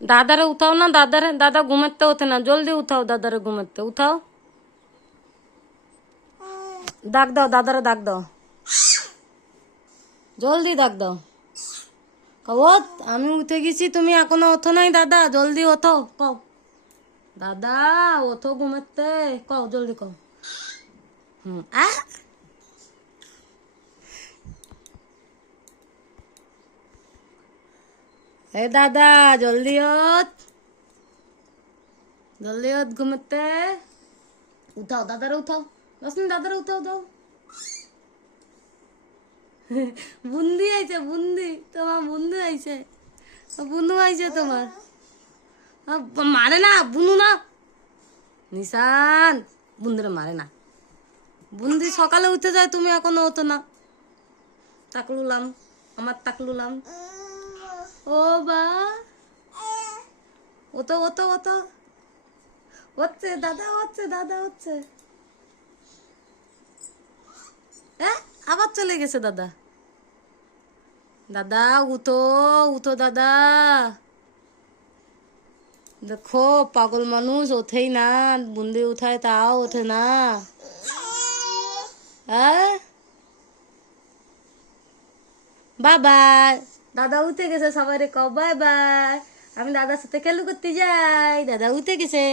দাদারে উঠাও না, দাদারে, দাদা ঘুমাতে ওঠে না, জলদি উঠাও দাদারে, ঘুমাতে উঠাও। ডাক দাও দাদারে, ডাক দাও, জলদি ডাক দাও। কও আমি উঠে গেছি, তুমি এখনো ওঠো নাই দাদা, জলদি ওঠো। কও দাদা ওঠো ঘুমাতে, কও জলদি কও। আ এ দাদা জলদি ওঠ, জলদি ওঠ ঘুমাতে। উঠাও দাদারে, উঠাও রশ্মি, দাদারে উঠাও দাও। বুন্দি আইছে, বুন্দি তোমার, বুন্দি আইছে, বুনু আইছে তোমার। মারে না বুনু না, নিশান বুন্দিরে মারে না। বুন্দি সকালে উঠে যায়, তুমি এখনো ওঠো না। তাকলুলাম, আমার তাকলুলাম। ও বা ওতো ওতো ওতো হচ্ছে দাদা, হচ্ছে দাদা, হচ্ছে। হ্যাঁ আবার চলে গেছে দাদা। দাদা উঠো, উঠো দাদা। দেখো পাগল মানুষ, ওঠেই না, বুন্দি উঠায় তাও ওঠে না। হ্যাঁ বাই বাই, দাদা উঠে গেছে, সবাই রে কও বাই বাই। আমি দাদার সাথে খেলু করতে যাই, দাদা উঠে গেছে।